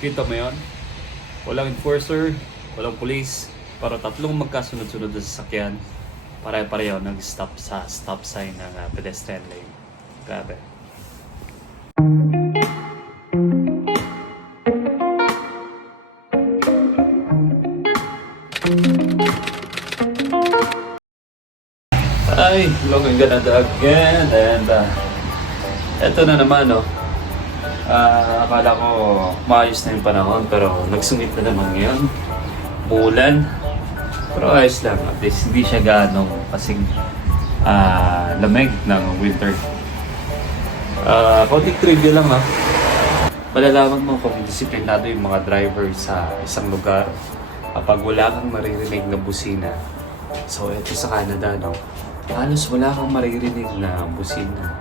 Kita mo yun? Walang enforcer, walang police, para tatlong magkasunod-sunod na sasakyan. Pare-pareho nag-stop sa stop sign ng pedestrian lane. Grabe. Ay, longing ganada again. And eto na naman, no. Akala ko maayos na yung panahon, pero nagsungit na naman ngayon. Umulan. Pero ayos lang. At least hindi siya ganong kasing lamig ng winter. Konting trivia lang, ha. Malalaman mo kung disiplinado yung mga driver sa isang lugar kapag wala kang maririnig na busina. So, ito sa Canada, no, halos wala kang maririnig na busina.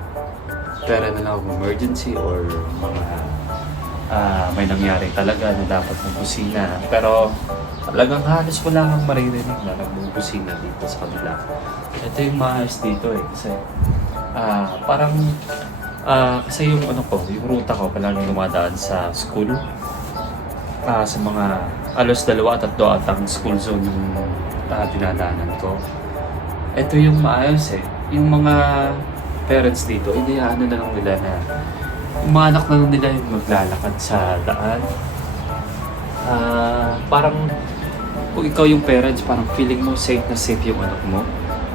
Pera na lang kung emergency or mga may nangyari talaga na dapat ng busina. Pero talagang halos wala kang maririnig na nagbubusina dito sa kabila. Ito yung maayos dito eh. Kasi parang kasi yung yung ruta ko palagi dumadaan sa school. Sa mga alos 2 at 3 atang school zone yung dinadaanan ko. Ito yung maayos eh. Yung mga parents dito, inayaan na lang nila na yung mga anak na lang nila yung maglalakad sa daan. Parang kung ikaw yung parents, parang feeling mo safe na safe yung anak mo.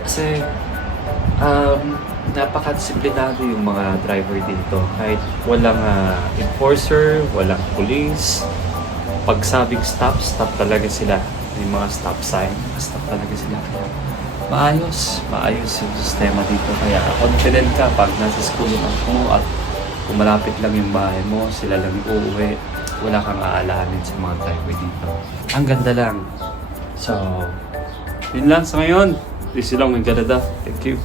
Kasi napaka-disiplinado yung mga driver dito. Kahit walang enforcer, walang police. Pag sabing stop, stop talaga sila. May mga stop sign, stop talaga sila. Maayos yung sistema dito. Kaya confident ka pag nasa school yung anak mo at kung malapit lang yung bahay mo, sila lang uuwi. Wala kang aalahanin sa mga driver dito. Ang ganda lang. So, yun lang sa ngayon. This is Long in Canada. Thank you.